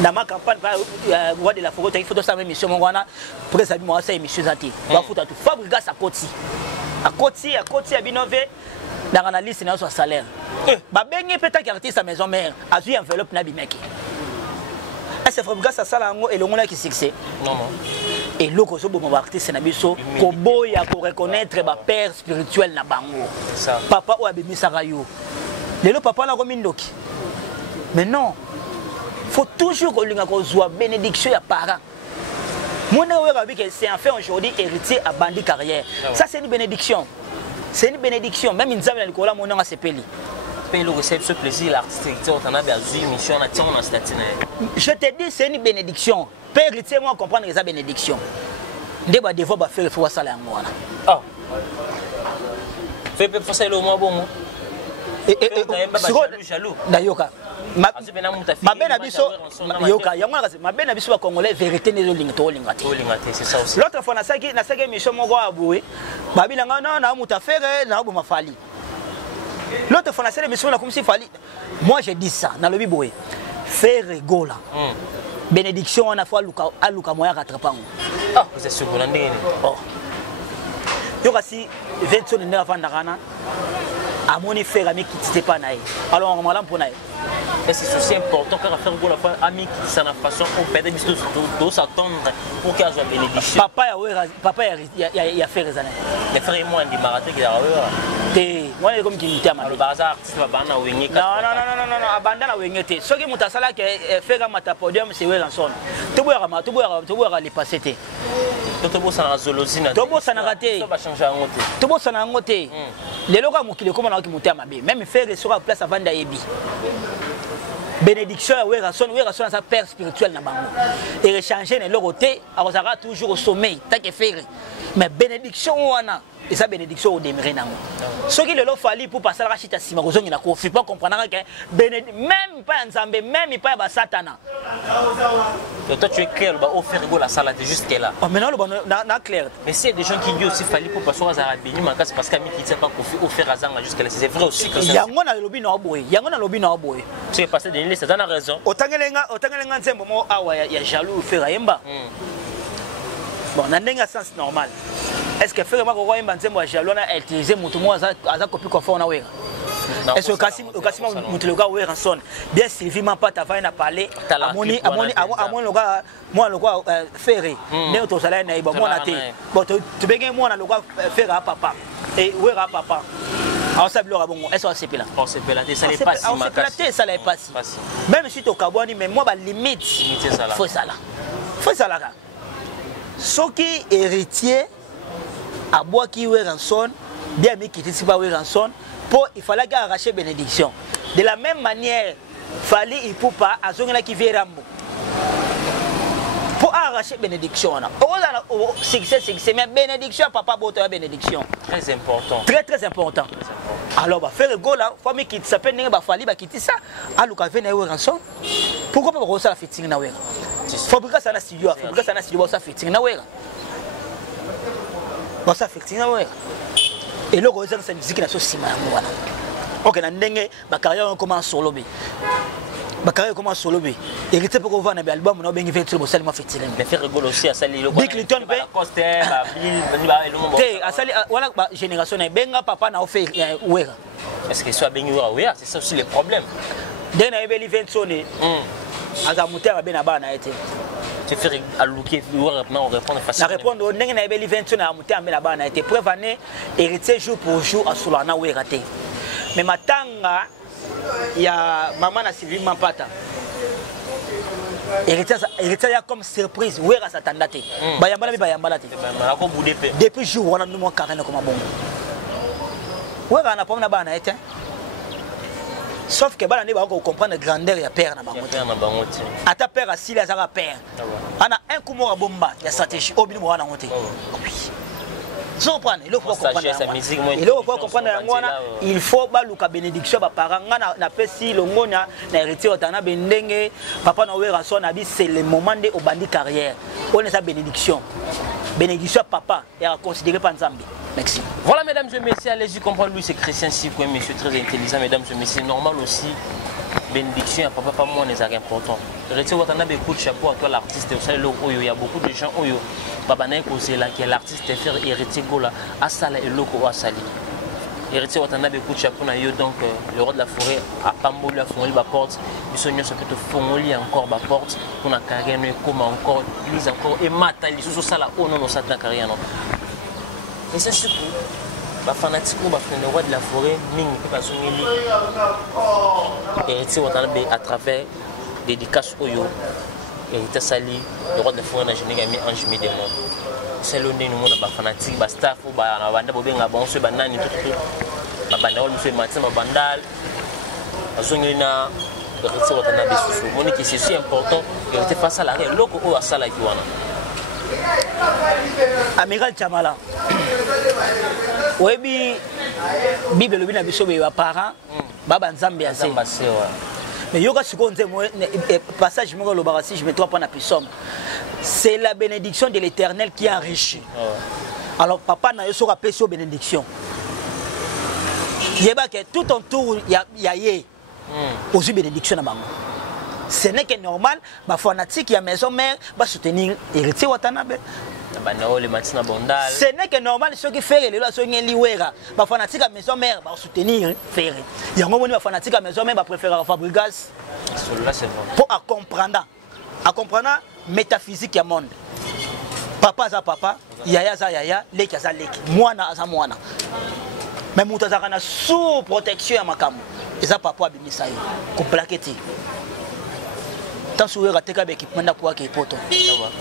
Dans ma campagne, roi de la forêt, il faut ça même mission. Moi, après ça, moi, c'est mission zati. Va foutre tout. Fabregas à côté. À côté, à Binové, dans l'analyse, c'est notre salaire. Bah, ben, peut-être qu'il artiste à maison mère, a vu enveloppe na bimeki. Est-ce que Fabregas à Salango et le monde qui succès? Non. Et l'autre chose, bon, artiste, c'est Nabiso, Koboya pour reconnaître ma père spirituel na bango. Papa ou abimi Sarayo. Le papa n'a remis ndoki. Mais non. Faut toujours que l'on soit bénédiction à parents. Mon c'est en fait aujourd'hui héritier à bandit carrière. Ça c'est une bénédiction. C'est une bénédiction. Même une zame Nicolas mon nom a ses péli. Ce plaisir l'artiste on a bien mission on a statine. Je te dis c'est une bénédiction. Père héritier moi comprendre les bénédiction. Débat des fois faire faut ça là moi. Ah. Fait faut ça le moins bon. Et jaloux. D'ailleurs ma bena biso yoka yango ma bena biso ba congolais vérité ne zolinga to linga c'est ça aussi. L'autre fois na saki mission moko aboué ba bilanga na muta faire na bo mafali. L'autre fois na saki mission na comme si fali. Moi j'ai dit ça na lobi boé faire rigola. Bénédiction on a fois aluka moya rattrapango. Ah c'est sûr qu'on ndenge. Oh yoka si 20 ne avant na à mon effet ami qui t'était pas naïf. Alors on m'a pour naïf. Et c'est aussi important car faire go la fois ami qui s'en a façon on perdre bis de s'attendre pour qu'il soit bénédiction. Papa il a fait raisonner. Les frères et moi on dit marathon qui a té moi comme qui m'était mal. Le bazar c'est pas bana wengé. Non abandana wengé. Ce qui muta sala que faire mata podium c'est Weranson. Tu boire les passer té. Tu boire ça na zoologie na. Tu boire ça na raté. Ça va changer en côté. Tu boire ça na côté. Les locaux mokile comme on a qui muta mabe. Même faire sur la place avant d'aébi. Bénédiction Weranson sa père spirituel na bango. Et échanger les côté, alors ça va toujours au sommet tant que faire. Mais bénédiction wana et sa bénédiction au demeure nango. Ce qui le fallu pour passer la rachita sima kozongi na ko faut pas comprendre que même pas Nzambe même pas ba satana. Donc toi tu es clair ba offrir go la salade juste là. Oh maintenant le na clair. Mais c'est des gens qui disent aussi fallu pour passer aux arabes ni mankas parce qu'ami qui sait pas qu'on fait offrir azanga jusqu'à là c'est vrai aussi que ça. Yango na lobi na boy. Yango na lobi na boy. C'est passé de l'île ça a raison. Otangelenga nzembo mo awa ya jaloux faire yemba. Bon na ndenga sens normal. Est-ce que faire vraiment quoi nzembo ya jaloux na utiliser mutu mo aza copie quoi fort na wera. Est-ce que Kassim mutu le gars Weranson bien suiviment pas t'avais na parler amoni le gars moi le gars ferré né au salaire na iba moi na té. Bon tu bengé moi na le gars faire à papa et wera papa. Alors ça blora bon est-ce que c'est là on s'est pélaté ça n'est pas si on s'est pélaté ça n'est pas si même si tu kabwani mais moi ba limite faut ça là ce qui héritier à bois qui Weranson bien mais qui t'est pas Weranson pour il fallait arracher bénédiction de la même manière fallait il faut pas azongela qui vient rambo pour arracher bénédiction on succès mais bénédiction papa boto bénédiction très important alors va faire le go là famille qui s'appelle n'est pas fallait ba quitter ça à luka venir Weranson pourquoi pas reçoit la fitting na wera Fabregas ça na studio ça fitting na wera ça fitting na wera et le gros c'est musique na so sima ngwana OK na ndenge ba carrière commence solo bi hérité pour voir na album na bengi fait bo salima fitting mais faire rigolo aussi à sali le Big Liton be coste ba bill ba elongo té à sali wala ba génération na benga papa na offert wera est-ce que soit bengi wera c'est ça aussi le problème dès na ebeli 20 sonné aza muter ba na été Tu fais à looker, on répondre facilement. La répondre, on a eu 20 ans à monter en là-bas, on a été prévenu, héritier jour pour jour à Solana où est raté. Mais maintenant, il y a maman a suivi ma pata. Héritier a comme surprise, où est à s'attendre. Depuis le jour où on a nous carrément comme un bon. Où est on a pas na bana été? Sauf que bana ne va comprendre la grandeur ya père na bango. Ata père assis les ara père. Ana un coup mo bomba ya stratégie obinu mo wana ngote. Si on prend, il faut comprendre. Il faut que bénédiction ba parents na pesi longonya na héritier otana bendenge papa na wera so na bi c'est le moment de obandi carrière. On est sa bénédiction. Bénédiction papa et à considérer pas Nzambi. Merci. Voilà mesdames et messieurs, allez-y comprendre lui c'est Christian Sikoué, monsieur très intelligent mesdames et messieurs, normal aussi. Bénédiction à papa pas moi n'est important. Héritier otana be coup de chapeau à toi l'artiste au sein il y a beaucoup de gens oyo babana ko c'est là qui est l'artiste faire héritier gola asala et loko asali. Héritier watana be coup de chapeau na yo donc le roi de la forêt a pamboli a fongoli ba porte biso nyonso peut te fongoli encore ba porte pour na carrière no comme encore lise encore et matali sous sala oh non ça ta carrière non. Et c'est surtout ba fanatique ba le roi de la forêt mingi pe ba songeli héritier watana be à travers dédicace oyo héritier sali le roi de la forêt na général ange mi démon. C'est le nez nous ba fanatique ba staff ba na banda bobenga bon so banani tout ba banda on monsieur Martin ba bandal azongina héritier watana be susu monique c'est si important héritier face à la loko o asala ki wana Amiral Chamala. Webi Bible lobina biso be ba parents baba Nzambe assez. Mais yoga seconde passage mo lo barasi je me trompe pas na pisom. C'est la bénédiction de l'Éternel qui enrichit. Alors papa na yo so rappelle sur bénédiction. Yeba que tout autour ya yé. Aussi bénédiction na bango. Ce n'est que normal, ma fanatique ya maison mère va soutenir héritier watanabe. Ce n'est que normal ceux qui font les lois liwera. Ma fanatique à maison mère va soutenir faire. Il y a un moment ma fanatique à maison mère va préférer Fabregas. Pour à comprendre métaphysique ya monde. Papa za papa, yaya za yaya, leki za leki, mwana za mwana. Mais mutaza na sous protection ya makamu. Eza papa abimisa yo. Ko plaqueté. Tant souera teka be équipement na pour ke poto.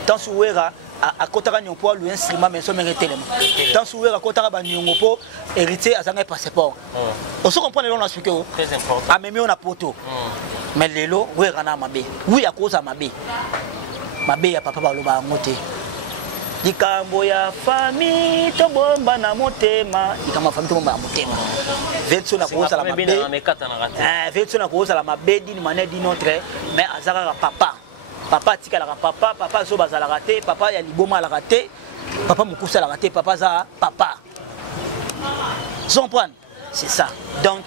Tant souera a kotaka nyompo lu instrument mais so mérité le. Tant souera kotaka ba nyongo po héritier azanga passeport. On se comprend le long expliquer. Très important. A même on a poto. Mais lelo wera na mabe. Oui à cause à mabe. Mabe ya papa ba lo ba ngote. Likambo ya famille to bomba na motema. Likambo famille to bomba na motema. Vetso na koza la mabe. Vetso na koza la mabe d'une manière d'une autre, mais azara papa. Papa tika la papa, papa zo bazala raté, papa ya liboma la raté, papa mukusa la raté, papa za papa. Sans prendre, c'est ça. Donc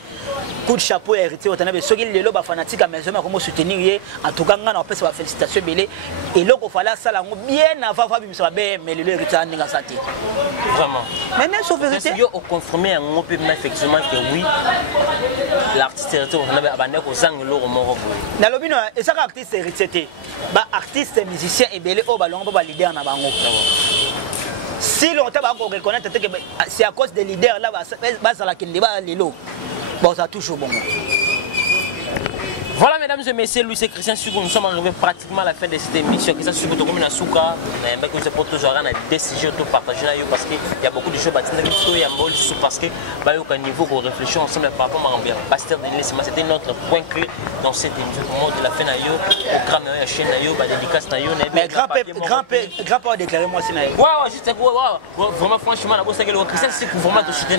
coup de chapeau et héritier watanabe soki lelo ba fanatique à maison mais comment soutenir en tout cas on peut se félicitations belé et là il fallait ça là bien avant Fabi ça bien mais le héritier ndinga sati vraiment mais même sauf vérité yo au confirmer un peu effectivement que oui l'artiste héritier watanabe abandé ko sang lo moko boy na lobino et ça artiste héritier ba artiste musicien et belé o ba longo ba leader na bango. Si longtemps on reconnaître que c'est à cause des leaders là bas la kende ba lelo. Bon, ça touche au bon. Voilà mesdames et messieurs, Louis et Christian Sikoué, nous sommes arrivés pratiquement à la fin de cette émission. Christian Sikoué, comme une souka, nous avons toujours décidé de partager parce qu'il y a beaucoup de choses parce que au niveau où réfléchir ensemble par rapport à Pasteur Denis, c'était notre point clé dans cette émission. Au de la fin, au crâne, à la chaîne, à la dédicace, mais grand-père déclaré moi aussi. Ouais, juste vraiment franchement, la Christian Sikoué, vraiment de chuter.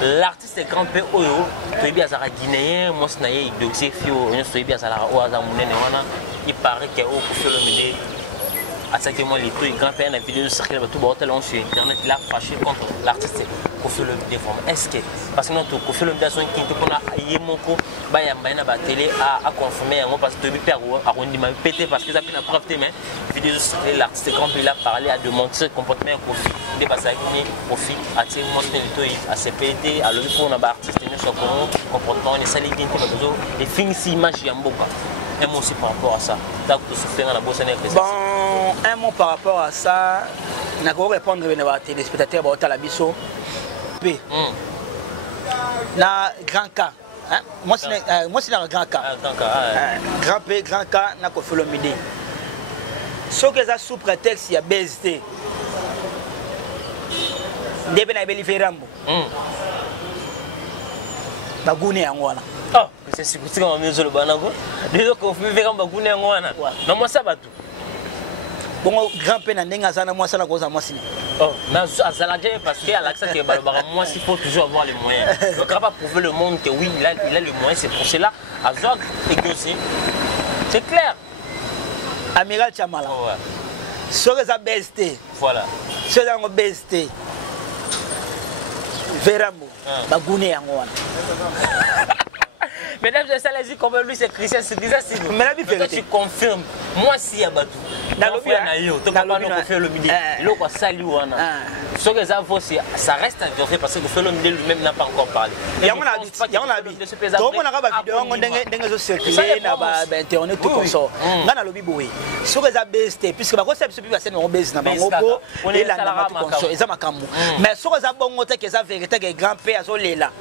L'artiste est grand-père Oyo, tu es bien à Guinéen, moi c'est donc c'est fio on se bien à la oaza munene wana il paraît que au fait le midi à ce moment les trucs grand père la vidéo circule tout bordel on sur internet il a fâché contre l'artiste pour faire le déforme est-ce que parce que notre pour faire le déforme qui qu'on a yemoko ba ya mbana ba télé à confirmer parce que tu père à on dit m'a pété parce que ça a preuve mais vidéo circule l'artiste quand il a parlé à démontrer comportement profit de passer profit à tirer montrer le tout à se péter à le pour on a artiste ne soit comportement on est salé les fins si image yamboka Un mot aussi par rapport à ça. Bon, un mot par rapport à ça. Je vais répondre à téléspectateurs à la biso. Na grand cas. Moi c'est un grand cas. Grand P, grand cas, na ko fait midi. Ce que ça sous prétexte il y a BST. Ndebe na beli ferambo. Bagune yangoana. Ah, c'est ce que tu as mis sur le banango. Déjà qu'on fait faire un bagune yangoana. Non moi ça va tout. Bon grand P na ndenga sana moi ça na cause moi sini. Oh, mais à Zaladje parce qu'à l'accent que moi il faut toujours avoir les moyens. Donc on va prouver le monde que oui, il a les moyens, c'est pour cela à Zog et Gossi. C'est clair. Amiral Chamala. Oh, ouais. Sur les BST. Voilà. Sur les BST. Verambo. Bagune yangoana. Mesdames et messieurs, les comme lui c'est Christian, c'est déjà si nous. Mais la vérité, tu confirmes. Moi si ya batu. Dans le nayo, tu comprends qu'on fait le midi. L'eau quoi sali wana. Ce que ça vaut ça reste à vérifier parce que le fait le midi lui-même n'a pas encore parlé. Il y a mon avis. Il y a mon avis. Donc on a pas vidéo on dengue zo circuler na ba internet tout comme ça. Ngana lobi boye. Ce que ça BST puisque ba concept c'est plus passer no base na bango et la na tout comme ça. Eza makambo. Mais ce que ça bongo te que ça vérité que grand père zo lela.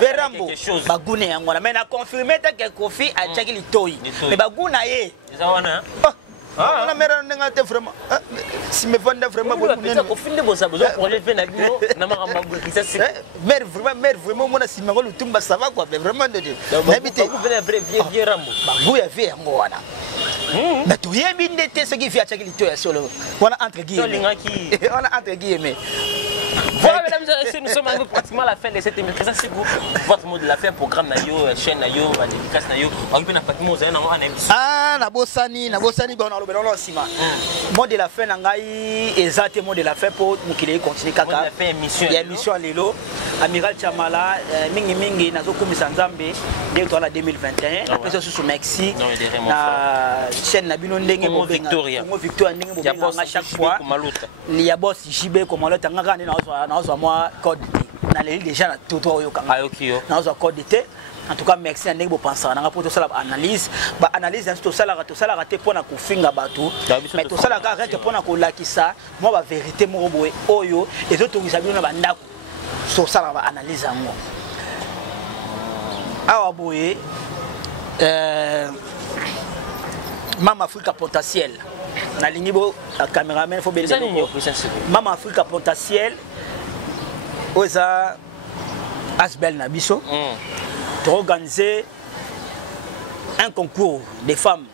Verambo bagune yangoana. Mais na confirmer que Kofi a checké litoi. Mais baguna ye. Eza wana. On a mère n'engate vraiment. Si me vendre vraiment beaucoup. Au fin de vos besoin pour les faire bio, n'a pas ça c'est. Mère vraiment moi si me rôle tumba ça va quoi vraiment de Dieu. N'habitez. Vous venez vrai vieux Rambo. Bagou ya vie ngwana. Mais tu y es bien d'été ce qui fait à checker litoi sur le. On a entre guillemets. On a entre guillemets. Voilà mesdames et messieurs, nous sommes arrivés pratiquement à la fin de cette émission. Ça c'est votre mot de la fin, programme nayo, chaîne nayo, dédicace nayo. On peut pratiquement aux na bosani bon on a sima. Mot de la fin nangai exact mot de la fin pour mukile continuer kaka. Mot de la fin émission. Il y a émission lelo. Amiral Chamala mingi nazo komisa Nzambe dès to la 2021 après ça sous Mexique. Na chaîne na bino ndenge mo Victoria. Mo Victoria ndenge mo benga chaque fois. Il y a boss JB comme on l'autre ngaka na moi code na les déjà tout oyo kanga. Ayokio. Na code d'été. En tout cas merci ndenge bo penser na pour tout ça analyse ba analyse tout ça la te pona ko finga bato mais tout ça la ka rete pona ko lakisa moi ba vérité mo boye oyo et autres ngisa bino ba ndako so ça la ba analyse ngo awa boye Mama Africa potentiel na lingi bo caméraman faut beliser Mama Africa potentiel oza asbel na biso organiser un concours des femmes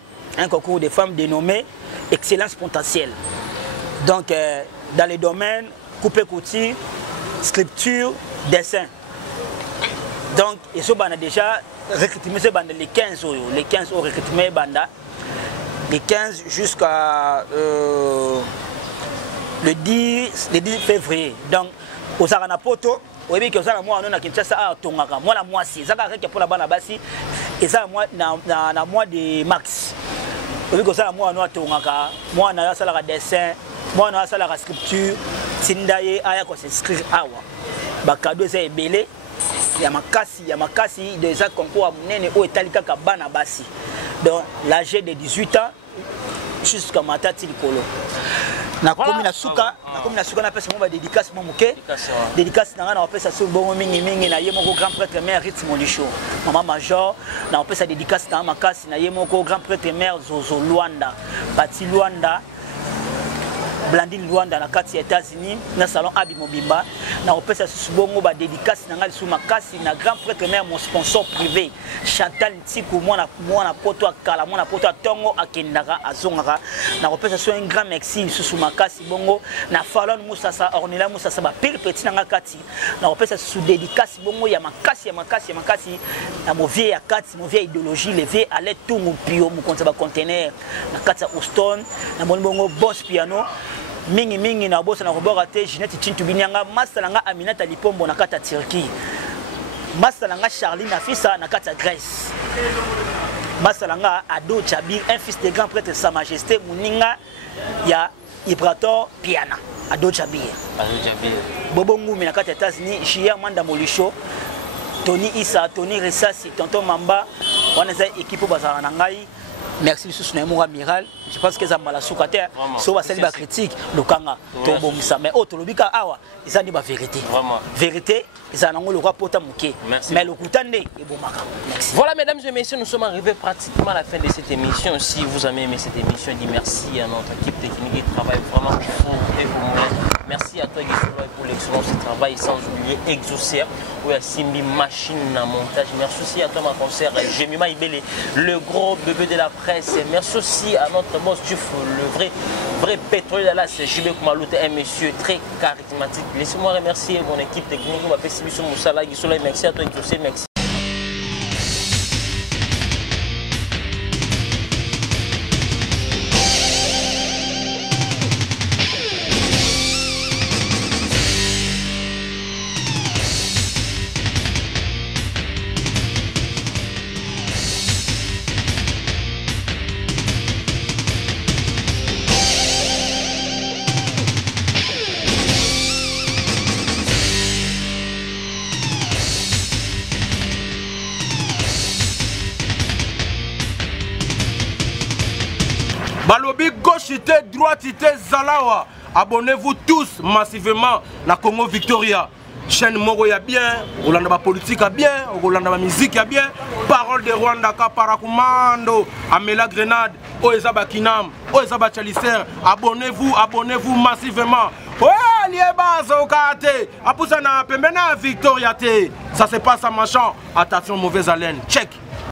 dénommé Excellence Potentielle. Donc dans les domaines coupé-couture, sculpture, dessin. Donc ils sont déjà recrutés les 15 ont recruté banda les 15 jusqu'à le 10 février. Donc au Saranapoto oui, que ça, moi, on a Kinshasa à Tongaka. Moi, la moitié, ça va pour la bande bassi. Et ça, moi, na mois de max. Oui, que ça, moi, on a Tongaka. Moi, on a ça la dessin. Moi, on a ça la sculpture. Sindaye, aya, qu'on s'inscrit à wa. Bakado, c'est belé. Il y a ma cassi, des actes concours à Mounene ou Italika Kabana bassi. Donc, l'âge de 18 ans jusqu'à Matati Kolo. Na komi na suka na pesa mo ba dédicace mo muke dédicace na na pesa so bongo mingi na ye moko grand prêtre mère rythme lisho mama major na pesa dédicace na makasi na ye moko grand prêtre mère Zozo Luanda Bati Luanda Blandine Luanda na kati ya États-Unis na salon Abi Mobimba na opesa subongo ba dédicace na ngali sous makasi na grand prêtre mère mon sponsor privé Chantal Tiku mwana poto akala mwana poto tongo akendaka azongaka na opesa so un grand merci sous makasi bongo na Falon Musasa Ornella Musasa ba pile petit na kati na opesa sous dédicace bongo ya makasi na mo vieille akati mo vieille idéologie les vieilles allait tout mon pio mo konta ba conteneur na kati ya Houston na bongo boss piano mingi na bossa na robora te Ginette Chintu binyanga masalanga Aminata Lipombo na kata Turquie masalanga Charlie Nafisa na kata Grèce masalanga Ado Chabir un fils de grand prêtre Sa Majesté Muninga ya Ibrator Piana Ado Chabir Bobo Ngumi na kata États-Unis Jia Manda Molisho Tony Issa Tony Resasi Tonton Mamba wana za équipe bazala na ngai merci lisusu na mon amiral je pense que ça mala soukater so basali ba critique lokanga to bomisa mais auto lobika awa ils ont ba vérité vérité ils en ont le roi pota muke mais le kutande et bomaka merci. Voilà mesdames et messieurs, nous sommes arrivés pratiquement à la fin de cette émission. Si vous avez aimé cette émission, dis merci à notre équipe technique qui travaille vraiment pour et pour moi. Merci à toi Guy pour l'excellence du travail, sans oublier Exaucer où il y a Simbi machine à montage. Merci aussi à toi ma concert Jemima Ibele, le gros bébé de la presse. Merci aussi à notre boss Tuf, le vrai pétrole là, c'est JB Koumaloute, un monsieur très charismatique. Laissez-moi remercier mon équipe technique, je m'appelle Sibiso Moussala Guisola. Merci à toi Exaucer, merci. Balobi gauchité, droitité, Zalawa. Abonnez-vous tous massivement na Congo Victoria. Chaîne Moro ya bien, Rolanda politique a bien, Rolanda musique a bien. Parole de Rwanda ka parakumando, Amela Grenade, Oezaba Kinam, Oezaba Chalicer. Abonnez-vous massivement. Ouais, lieba zokate. Apusa na pembena Victoria te. Ça se passe à machin. Attention mauvaise haleine. Check.